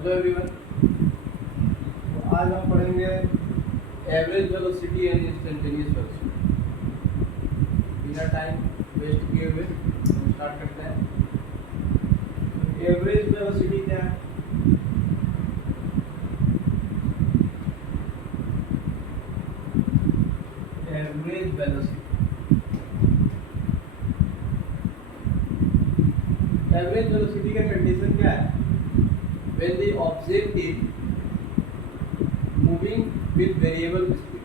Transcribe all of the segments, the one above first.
Hello everyone. तो आज हम पढ़ेंगे average velocity and instantaneous velocity. बिना टाइम वेस्ट किए हुए हम स्टार्ट करते हैं। एवरेज वेलोसिटी क्या है? एवरेज वेलोसिटी, एवरेज वेलोसिटी का कंडीशन क्या है? When the object is moving with variable speed,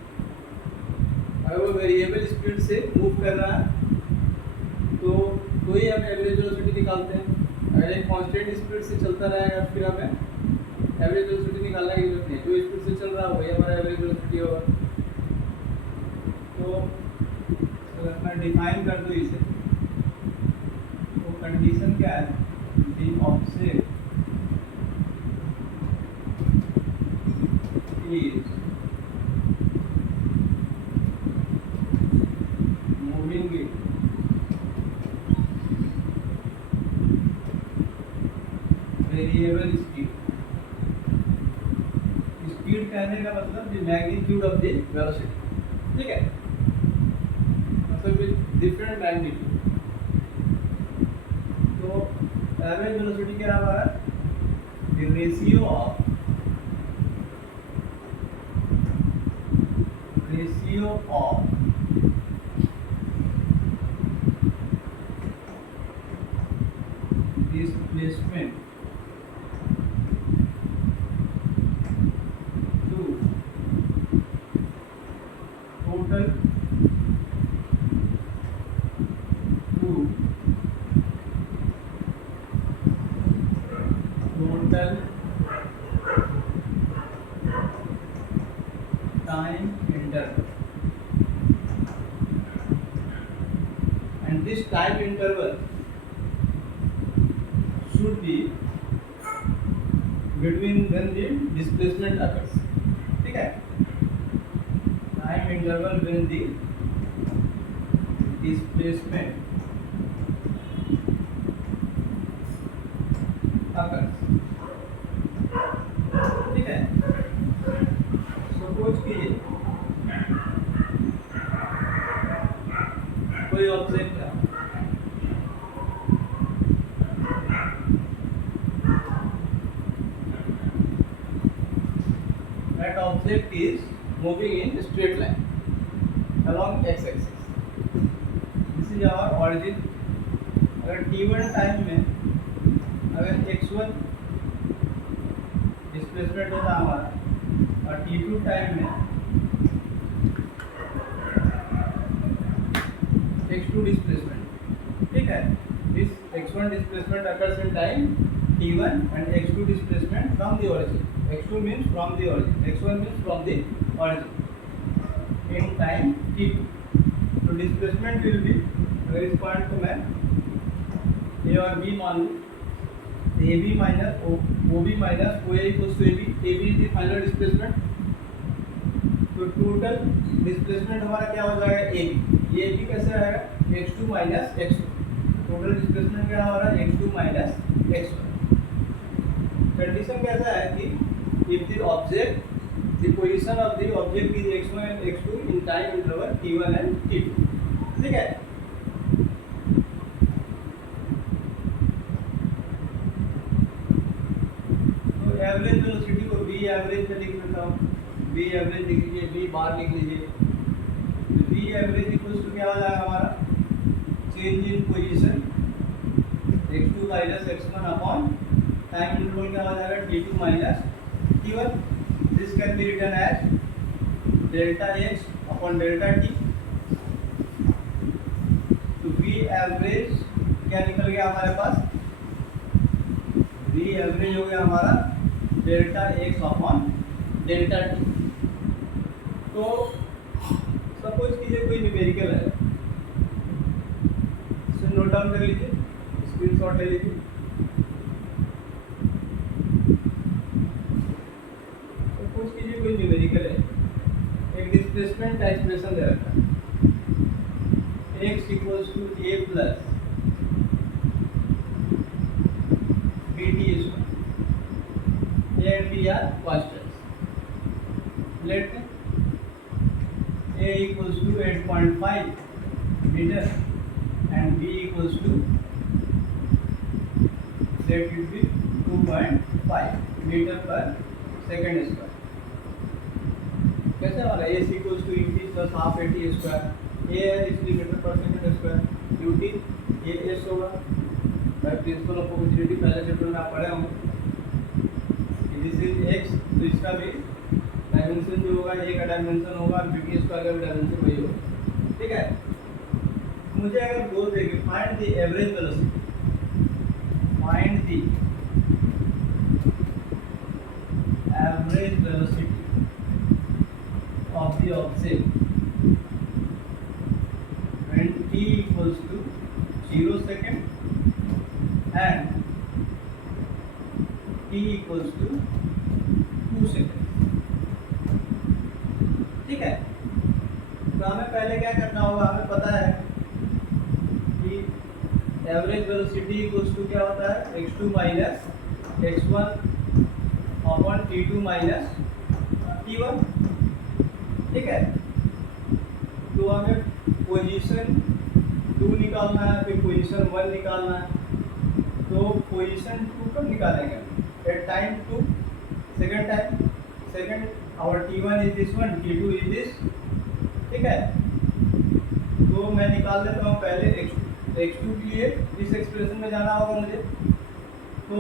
अगर वो वेरिएबल स्पीड से मूव कर रहा है तो ही हम एवरेज वेलोसिटी निकालते हैं। अगर एक कांस्टेंट स्पीड से चलता रहेगा फिर हमें एवरेज वेलोसिटी निकालने की जरूरत नहीं। जो स्पीड से चल रहा है वही हमारा एवरेज वेलोसिटी होगा। तो अगर मैं डिफाइन कर दूँ इसे, तो कंडीशन क्या है? The object is moving with variable speed। Speed कहने का मतलब the magnitude of the velocity, ठीक है, मतलब विद डिफरेंट मैग्नीट्यूड। तो एवरेज वेलोसिटी क्या हमारा? The ratio of displacement to total time interval, and this time interval should be between when the displacement occurs, ठीक है, time interval when the displacement occurs, ठीक है। सपोज कीजिए कोई object है, that object is moving in straight line along x-axis. This is our origin. अगर t1 time में अगर x1 डिस्प्लेसमेंट होता हमारा और t2 टाइम में x2 डिस्प्लेसमेंट, ठीक है। This x1 displacement occurs in time t1 and x2 displacement from the origin. x2 means from the origin, x1 means from the origin in time t2. तो displacement will be, अगर इस point को मैं a और b मान लूँ, ab minus ob minus oa equals to ab, ab is the final displacement. तो total displacement हमारा क्या हो जाएगा? ab। ये ab कैसे आएगा? x2 minus x1। Total displacement क्या हो रहा है? x2 minus x1। कंडीशन कैसा है कि if the object, the position of the object is x1 and x2 in time interval t1 and t2, ठीक है। तो एवरेज वेलोसिटी को v एवरेज में लिख देता हूँ। v एवरेज लिख लीजिए, v बार लिख लीजिए। v एवरेज इक्वल्स टू क्या हो जाएगा हमारा? Change in position x2 minus x1 upon time interval क्या हो जाएगा? t2 minus t1। This can be written as delta x upon delta t। तो v एवरेज क्या निकल गया हमारे पास? v एवरेज हो गया हमारा delta x upon delta t। तो सपोज कीजिए कोई न्यूमेरिकल है, इसे नोट डाउन कर लीजिए, स्क्रीनशॉट ले लीजिए। सपोज कीजिए कोई न्यूमेरिकल है, एक डिस्प्लेसमेंट का एक्सप्रेशन दे रखा है, x equals to a plus bd square. B are constants. Let A equals to 8.5 meter and B equals to, let it be 2.5 meter per second square. कैसे हमारा A equals to UT plus half AT square. A है इसलिए metre पर second square, UT ये S होगा. भाई principle of homogeneity पहले chapter में आप पढ़े होंगे. दिस इज x, तो इसका भी डायमेंशन जो होगा ए का डायमेंशन होगा और BT स्क्वायर का भी डायमेंशन वही होगा. ठीक है. मुझे अगर बोल दे कि find the average velocity, find the average velocity of the object when t equals to 0 second and t equals to 2 seconds. ठीक है. तो हमें पहले क्या करना होगा, हमें पता है कि एवरेज वेलोसिटी इक्वल्स टू क्या होता है, x2 minus x1 upon t2 minus t1. ठीक है. तो हमें पोजीशन 2 निकालना है, फिर पोजीशन 1 निकालना है. तो पोजीशन 2 कब निकालेंगे, at time 2 second time, second hour t1 is this one, t2 is this. ठीक है. तो मैं निकाल लेता हूँ पहले x2 के लिए इस एक्सप्रेशन में जाना होगा मुझे. तो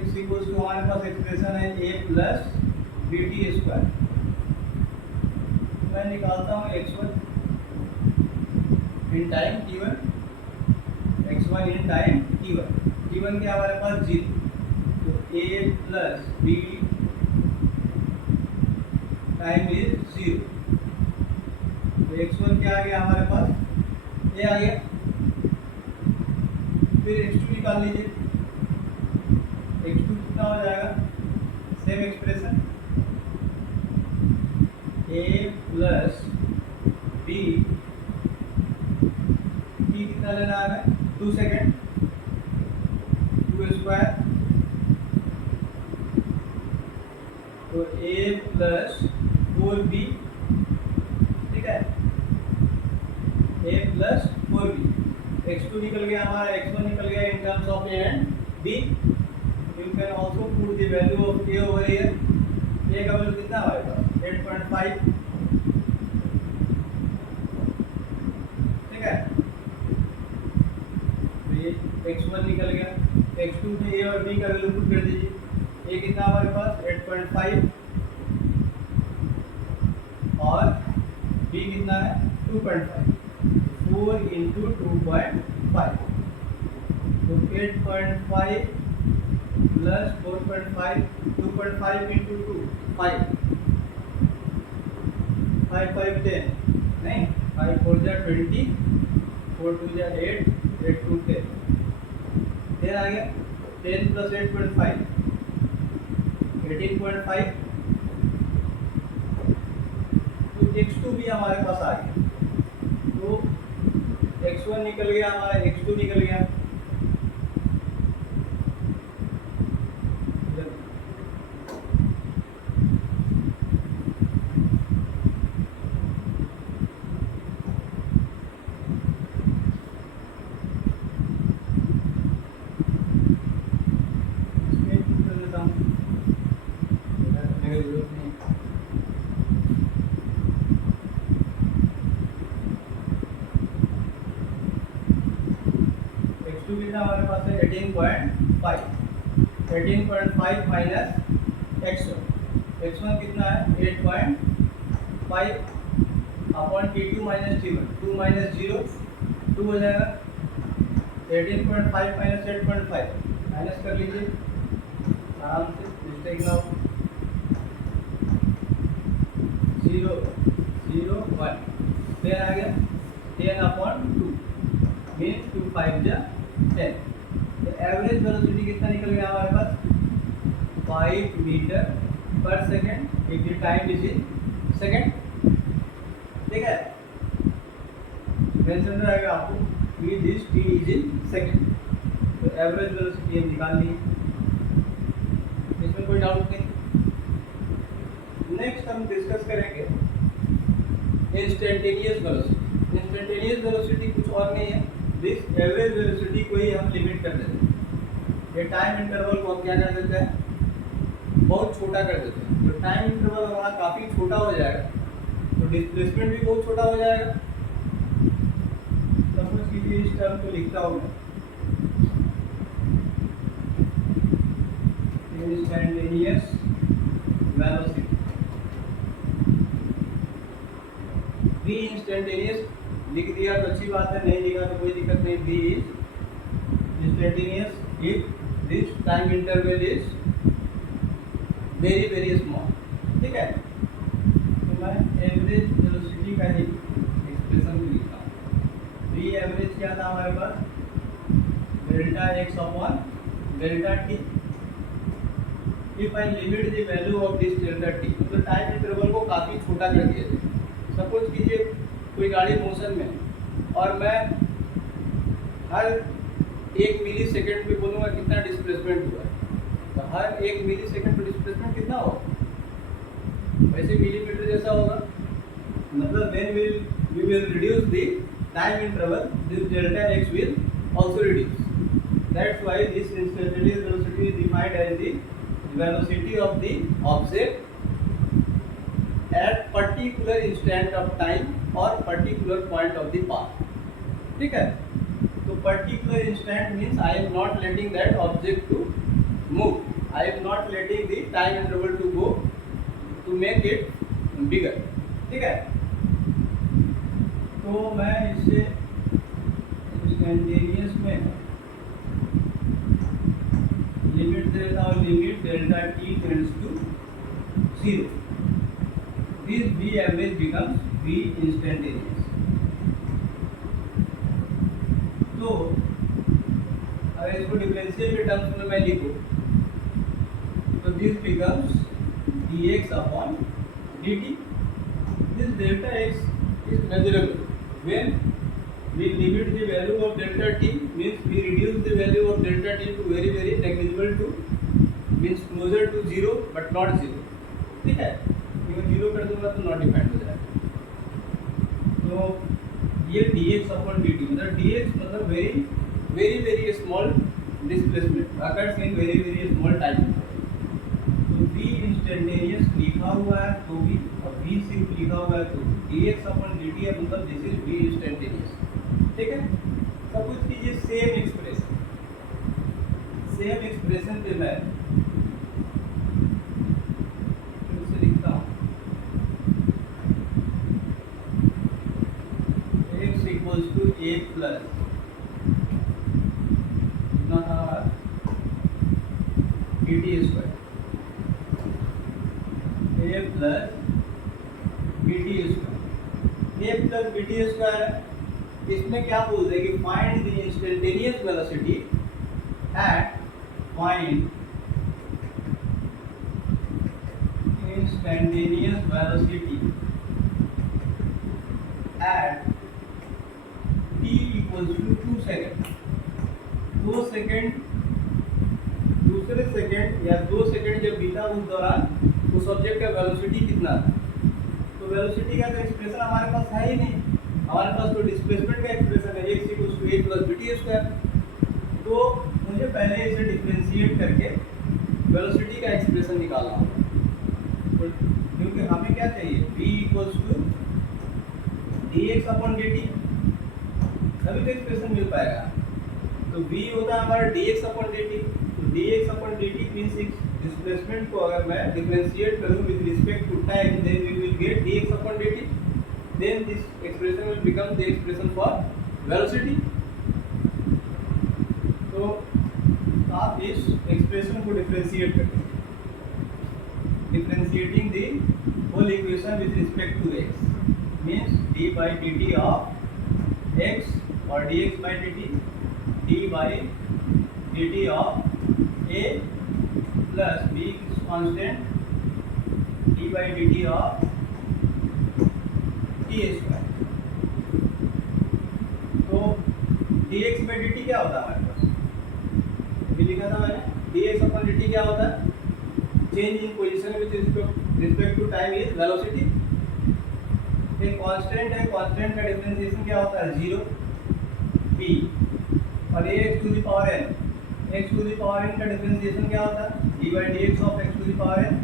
x इक्वल्स टू हमारे पास एक्सप्रेशन है a प्लस BT स्क्वायर. मैं निकालता हूँ x1 in time t1, x1 in time t1. t1 क्या हमारे पास 0, तो a plus b time is 0. तो x1 क्या आ गया हमारे पास, a आ गया. फिर x2 निकाल लीजिए. x2 कितना हो जाएगा, same expression a plus b, t कितना लेना है, 2 सेकेंड, 2 स्क्वायर. तो a प्लस 4b. ठीक है. a plus 4b. x2 निकल गया हमारा, x1 निकल गया इन terms of a and b. You can also put the value of a over here. a का वैल्यू कितना हमारे पास, 8.5. ठीक है. तो ये x1 निकल गया, x2 में a और b का वैल्यू पुट कर दीजिए. a कितना हमारे पास 8.5 और b कितना है 2.5. 4 इंटू 2.5. तो 8.5 प्लस 4.5, 2.5 इंटू 2 5, 5 5 10, नहीं 5 4 जा 20, 4 2 जा 8, 8 2 10. फिर आ गया 10 प्लस 8.5 18.5. तो x2 भी हमारे पास आ गया. तो x1 निकल गया हमारा, x2 निकल गया. हमारे पास है 18.5. 18.5 माइनस x1. x1 कितना है 8.5 upon t2 minus t1. 2 minus 0 2 हो जाएगा. 18.5 माइनस 8.5 माइनस कर लीजिए आराम से, मिस्टेक ना हो. 0 0 1. फिर आ गया 10 अपॉन 2 मीन 2 5 जा 10. तो एवरेज वेलोसिटी कितना निकल गया हमारे पास, 5 मीटर पर second if the time is in second. ठीक है. मेंशन रहेगा आपको कि this t is in second. तो एवरेज वेलोसिटी हम निकाल ली. इसमें कोई डाउट नहीं। नेक्स्ट हम डिस्कस करेंगे इंस्टेंटेनियस वेलोसिटी। इंस्टेंटेनियस वेलोसिटी कुछ और नहीं है, दिस एवरेज वेलोसिटी को ही हम लिमिट कर देते हैं। ये टाइम इंटरवल को हम क्या कर देते हैं, बहुत छोटा कर देते हैं। तो टाइम इंटरवल हमारा काफ़ी छोटा हो जाएगा तो डिस्प्लेसमेंट भी बहुत छोटा हो जाएगा। सपोज कीजिए इस टर्म को लिखता हूँ मैं, इंस्टेंटेनियस वेलोसिटी। v इंस्टेंटेनियस लिख दिया तो अच्छी बात है, नहीं लिखा तो कोई दिक्कत नहीं। v is instantaneous if this time interval is very very small, ठीक है। तो मैं एवरेज वेलोसिटी का ही एक्सप्रेशन लिखता हूँ। v एवरेज क्या था हमारे पास, delta x upon delta t। If I limit the value of this delta t, मतलब टाइम इंटरवल को काफ़ी छोटा कर दिया जाए। सपोज कीजिए कोई गाड़ी मोशन में और मैं हर 1 मिली सेकेंड पे बोलूँगा कितना डिस्प्लेसमेंट हुआ है, तो हर 1 मिली सेकेंड पर डिस्प्लेसमेंट कितना होगा, वैसे मिलीमीटर जैसा होगा। मतलब when we will reduce the time interval, this delta x will also reduce. That's why this instantaneous velocity is defined as the velocity of the object at particular instant of time or particular point of the path, ठीक है। तो particular instant means I am not letting that object to move, I am not letting the time interval to go to make it bigger, ठीक है। तो मैं इसे instantaneous में limit देता हूँ, limit delta t tends to 0, this v average becomes v instantaneous। तो अगर इसको डिफरेंशियल के टर्म्स में मैं लिखूँ तो this becomes dx upon dt। This delta x is measurable when we limit the value of delta t, means we reduce the value of delta t to very very negligible to, means closer to 0 but not 0, ठीक है। क्योंकि 0 कर दूंगा तो not defined हो जाएगा। तो ये dx अपॉन dt, मतलब dx मतलब very very very small displacement occurs in very very small time. तो v इंस्टेंटेनियस लिखा हुआ है तो भी, और v सिर्फ लिखा हुआ है तो dx अपॉन dt है, मतलब दिस इज v इंस्टेंटेनियस, ठीक है। सब कुछ कीजिए सेम एक्सप्रेशन पे मैं फिर से लिखता हूँ, x equals to a plus dt square, a plus bt square, a plus bt square है। इसमें क्या बोलते हैं कि find the instantaneous velocity at, find instantaneous velocity at t equals to 2 second. 2 second, दूसरे सेकेंड या 2 सेकेंड जब बीता उस दौरान उस ऑब्जेक्ट का वेलोसिटी कितना था। तो वेलोसिटी का तो एक्सप्रेशन हमारे पास है ही नहीं, हमारे पास तो डिस्प्लेसमेंट का एक्सप्रेशन है x equals to a plus bt square. तो मुझे पहले इसे डिफरेंशिएट करके वेलोसिटी का एक्सप्रेशन निकालना होगा, तो क्योंकि हमें क्या चाहिए, v equals to dx upon dt, तभी तो एक्सप्रेशन मिल पाएगा। तो v होता है हमारा dx अपॉन dt, तो dx upon dt means displacement को अगर मैं डिफरेंशिएट करूँ with respect to time, then we will get dx upon dt, then this expression will become the expression for velocity। तो आप इस एक्सप्रेशन को डिफरेंशिएट करें, differentiating the whole equation with respect to x means d by dt of x और dx by dt, d by dt of a plus b constant, d by dt of T square. तो dx by dt क्या होता है हमारे पास, अभी लिखा था मैंने, dx अपॉन dt क्या होता है, change in position with respect to time is velocity. एक कांस्टेंट है, कांस्टेंट का डिफरेंशिएशन क्या होता है 0 v, और ये x to the power n, x to the power n का डिफरेंशिएशन क्या होता है d by dx of x to the power n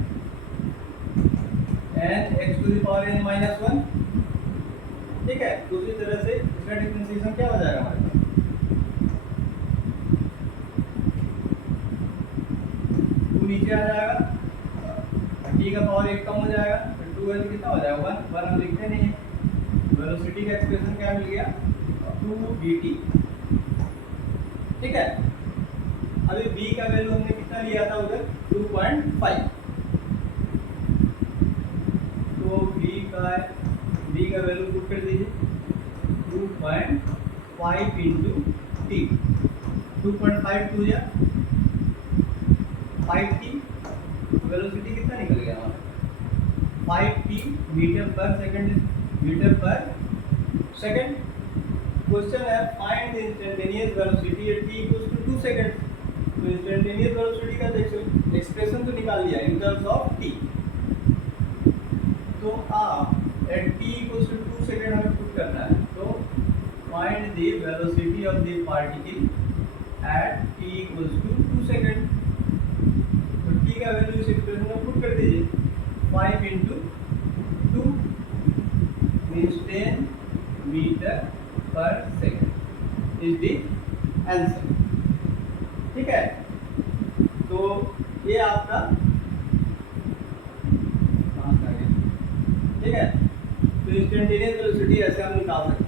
and x to the power n minus 1. ठीक है, दूसरी तरह से इसका डिफरेंशिएशन क्या हो जाएगा हमारे पास नीचे आ जाएगा, t का पावर 1 कम हो जाएगा, तो 2 है तो कितना हो जाएगा 1 हम लिखते नहीं है. वेलोसिटी का एक्सप्रेशन क्या मिल गया 2vt. ठीक है, अभी v का वैल्यू हमने कितना लिया था उधर 2.5, तो v का वैल्यू पुट कर दीजिए 2.5 इंटू टी, 2.5 टू या 5t, वेलोसिटी कितना निकल गया हमारा 5t मीटर पर सेकंड. क्वेश्चन है find the instantaneous velocity at t equals to 2 second. तो इंस्टेंटेनियस वेलोसिटी का एक्सप्रेशन तो निकाल लिया इन टर्म्स ऑफ t. तो आप at t equals to 2 second हमें पुट करना है. तो find the velocity of the particle at t equals to 2 second. तो t का वैल्यू इस एक्सप्रेशन में पुट कर दीजिए 5 इंटू 2 मीन्स 10 मीटर पर सेकंड इज द आंसर. ठीक है, तो ये आपका ठीक है. तो इंस्टेंटेनियस वेलोसिटी ऐसे हम निकाल सकते हैं.